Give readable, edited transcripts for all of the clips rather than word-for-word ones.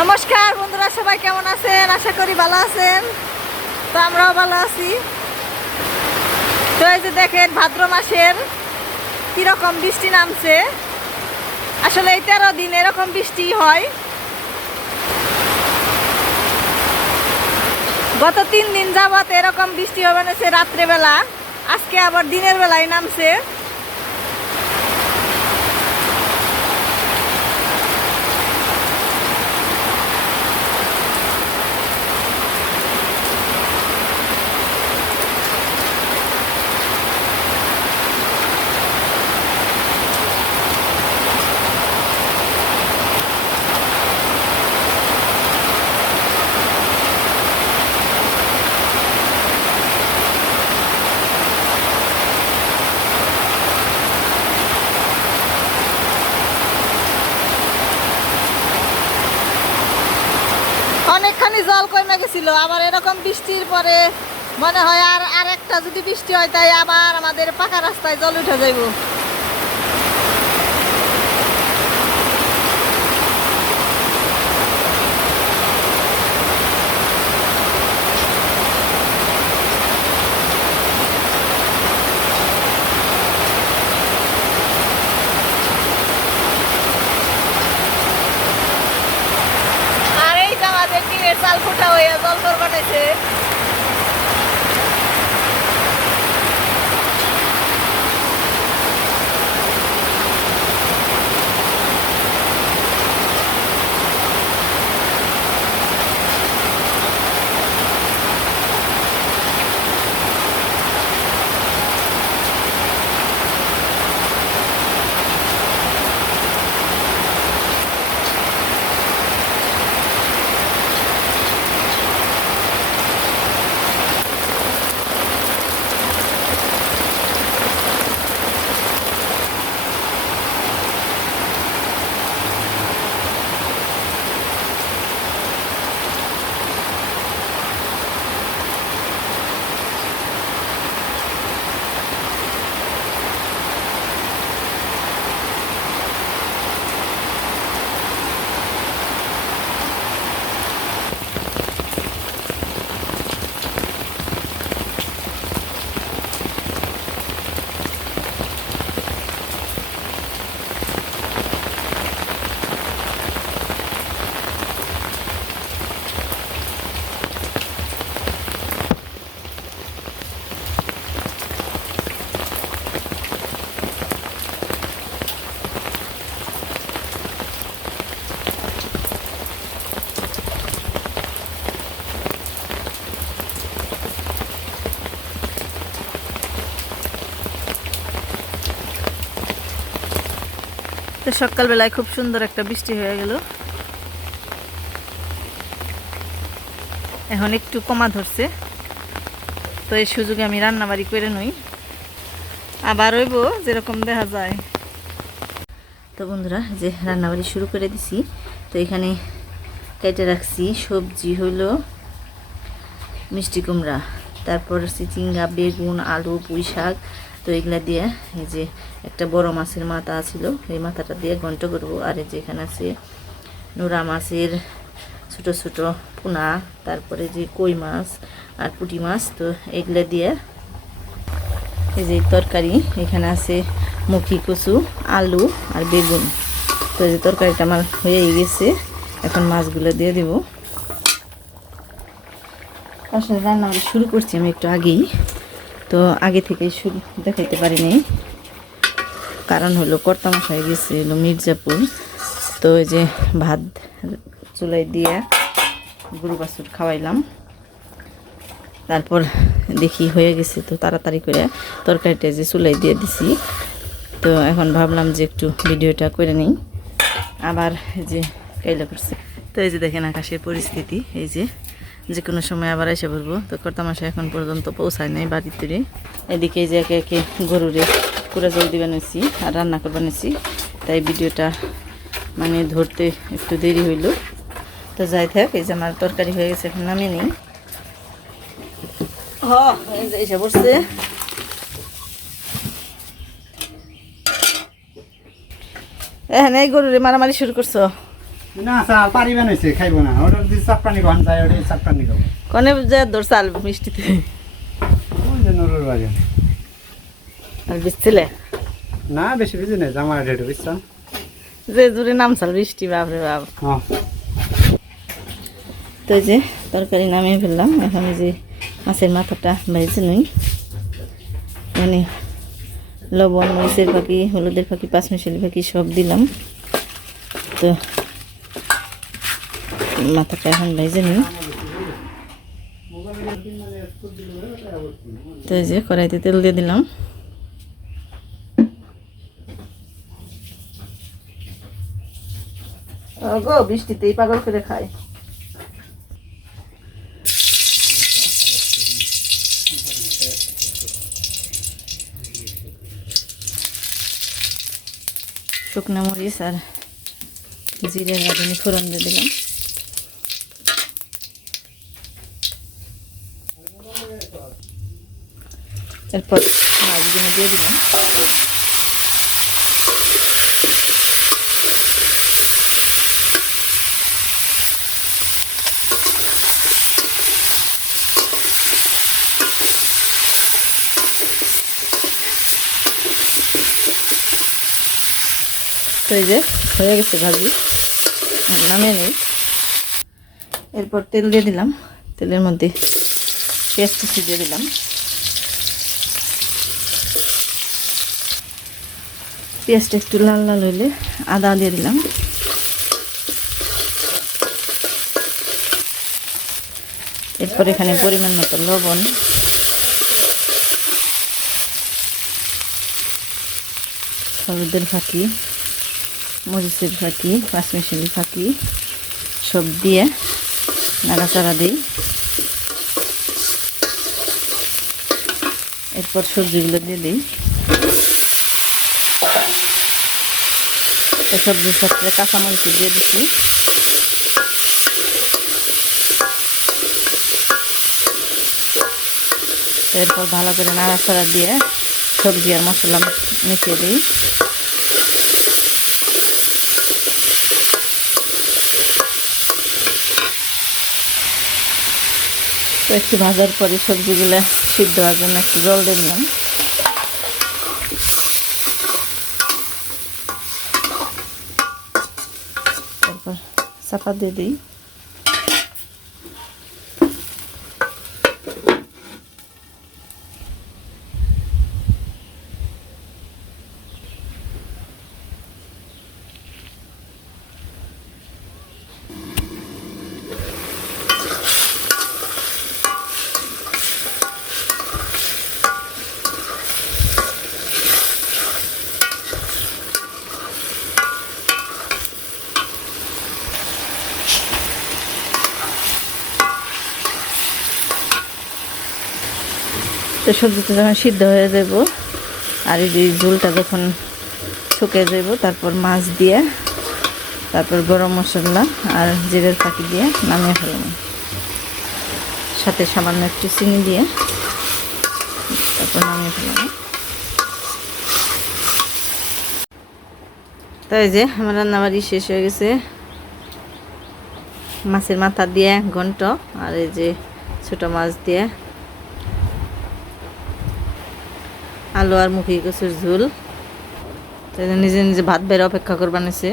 নমস্কার বন্ধুরা, সবাই কেমন আছেন? আশা করি ভালো আছেন। তো আমরাও ভালো আছি। তো এই যে দেখেন ভাদ্র মাসের কিরকম বৃষ্টি নামছে। আসলে এই 13 দিন এরকম বৃষ্টি হয়। গত 3 দিন যাবত এরকম বৃষ্টি হবে না, সে রাত্রেবেলা, আজকে আবার দিনের বেলায় নামছে। অনেকখানি জল কমে গেছিল, আবার এরকম বৃষ্টির পরে মনে হয় আর একটা যদি বৃষ্টি হয় তাই আবার আমাদের পাকা রাস্তায় জল উঠে যাইব। আর এই যে আমাদের টিনের চাল ফুটা হয়ে জল তোর বানাইছে। তো সকালবেলায় খুব সুন্দর একটা বৃষ্টি হয়ে গেল। এখন একটু কমা ধরছে, তো এই সুযোগে আমি রান্নাবাড়ি করে নই, আবার হইব যেরকম দেখা যায়। তো বন্ধুরা, যে রান্নাবাড়ি শুরু করে দিছি। তো এখানে কেটে রাখছি সবজি হইল মিষ্টি কুমড়া, তারপর চিচিঙ্গা, বেগুন, আলু, পুঁই শাক। তো এগুলা দিয়ে এই যে একটা বড় মাছের মাথা ছিল, এই মাথাটা দিয়ে ঘন্ট করবো। আর এই যে এখানে আছে নোরা মাছের ছোট ছোট পোনা, তারপরে যে কই মাছ আর পুঁটি মাছ। তো এগুলা দিয়ে এই যে তরকারি। এখানে আছে মুখি কচু, আলু আর বেগুন। তো এই যে তরকারিটা আমার হয়েই গেছে, এখন মাছগুলো দিয়ে দেব। আসলে রান্না শুরু করছি আমি একটু আগেই, তো আগে থেকে শুরু দেখাইতে পারিনি, কারণ হলো কর্তামশাই গেছে হলো মির্জাপুর। তো এই যে ভাত চুলাই দিয়ে গরু বাছুর খাওয়াইলাম, তারপর দেখি হয়ে গেছে, তো তাড়াতাড়ি করে তরকারিটা যে চুলাই দিয়ে দিছি। তো এখন ভাবলাম যে একটু ভিডিওটা করে নিই, আবার যে কাইলা করছে। তো এই যে দেখেন আকাশের পরিস্থিতি, এই যে যে কোনো সময় আবার এসে পড়বো। তো কর্তামশাই এখন পর্যন্ত পৌঁছায় নাই বাড়িতে। এদিকে যে একে একে গরুরে পুরো জল দিবা নিয়েছি আর রান্না করবা নিয়েছি, তাই ভিডিওটা মানে ধরতে একটু দেরি হইল। তো যাই থাক, এই যে আমার তরকারি হয়ে গেছে, এখন নামিয়ে নিই। এই যে এসে পড়ছে। এখানে এই গরুরে মারামারি শুরু করছো। না চা পারি বানাইছে খাইব না ওটা যদি চাপটানি খান যায় ওটা চাপটানি খাবো কোনে যে দর চাল মিষ্টিতে ওই যে নুরুর বাড়ি আর বিছছিলে না বেশি বুঝি না জামা রেটে বুঝছো যে জুড়ে নাম চাল বৃষ্টি বাপরে বাপ হ্যাঁ তো এই যে তরকারি নামিয়ে ফেললাম এখন এই যে মাছের মাথাটা ভেজে নই মানে লবণ মরিচের ফাঁকি হলুদের ফাঁকি পাঁচমিশালি ফাঁকি সব দিলাম তো মাথাটা এখন ভেজে নিই তো এই যে কড়াইতে তেল দিয়ে দিলাম গো বৃষ্টিতেই পাগল করে খায় শুকনো মরিচ আর জিরে রাঁধুনি ফোড়ন দিয়ে দিলাম এরপর মাছগুলো দিয়ে দিলাম তো এই যে হয়ে গেছে ভাজি নামিয়ে নেই এরপর তেল দিয়ে দিলাম তেলের মধ্যে পেঁয়াজ কুচি দিয়ে দিলাম পেঁয়াজটা একটু লাল লাল হইলে আদা দিয়ে দিলাম এরপর এখানে পরিমাণ মতো লবণ হলুদের ফাঁকি মরিচের ফাঁকি পাঁচমিশালি ফাঁকি সব দিয়ে নাড়াচাড়া দিই এরপর সবজিগুলো দিয়ে দিই সবজির সাথে কাঁচামরিচ দিয়ে দিচ্ছি এরপর ভালো করে নাড়াচাড়া দিয়ে সবজি আর মশলা মিশিয়ে দিই তো একটু ভাজার পরে সবজিগুলো সিদ্ধ হওয়ার জন্য একটু জল দিয়ে দিলাম তারপর চাপা দিয়ে দিই তো সবজিটা যখন সিদ্ধ হয়ে যাব আর এই যে ঝোলটা যখন শুকিয়ে যাব তারপর মাছ দিয়ে তারপর গরম মশলা আর জিরের ফাঁকি দিয়ে নামিয়ে ফেললাম সাথে সামান্য একটু চিনি দিয়ে তারপর নামিয়ে ফেললাম তো এই যে আমার রান্নাবাড়ি শেষ হয়ে গেছে মাছের মাথা দিয়ে ঘন্ট আর এই যে ছোট মাছ দিয়ে আলু আর মুখি কচুর ঝোল তাই নিজে নিজে ভাত বেড়ে অপেক্ষা করে বানিয়েছে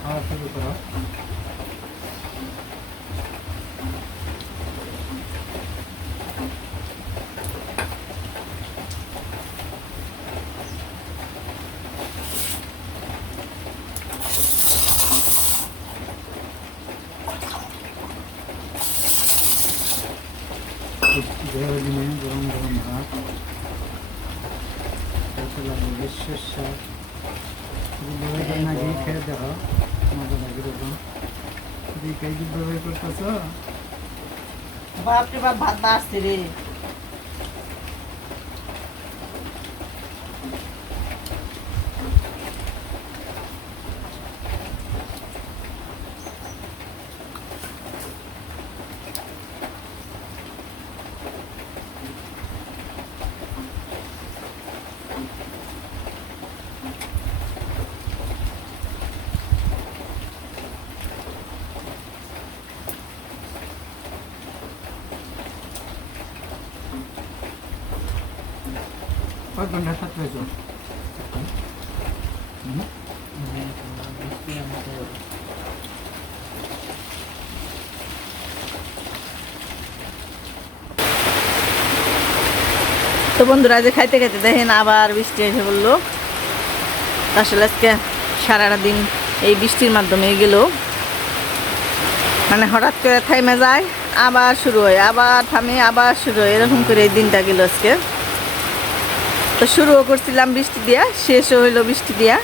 খাওয়া শুরু করো দিনে গরম গরম ভাত লাগবে বিশ্বের খেয়ে দেখো মজা লাগে এরকম দেখাই কিভাবে করতেছ বাপরে বাপ ভাত আসছে রে কয় ঘন্টা থাকতে হয়েছ তো বন্ধুরা যে খাইতে খাইতে দেখেন আবার বৃষ্টি এসে বললো আসলে আজকে সারাটা দিন এই বৃষ্টির মাধ্যমে গেল মানে হঠাৎ করে থাইমে যায় আবার শুরু হয় আবার থামে আবার শুরু হয় এরকম করে এই দিনটা গেল আজকে তো শুরুও করছিলাম বৃষ্টি দিয়া শেষও হইলো বৃষ্টি দিয়া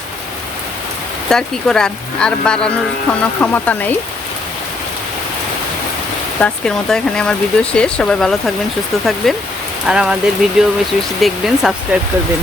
তার কি করার আর বাড়ানোর কোনো ক্ষমতা নেই তো আজকের মতো এখানে আমার ভিডিও শেষ সবাই ভালো থাকবেন সুস্থ থাকবেন আর আমাদের ভিডিও বেশি বেশি দেখবেন সাবস্ক্রাইব করবেন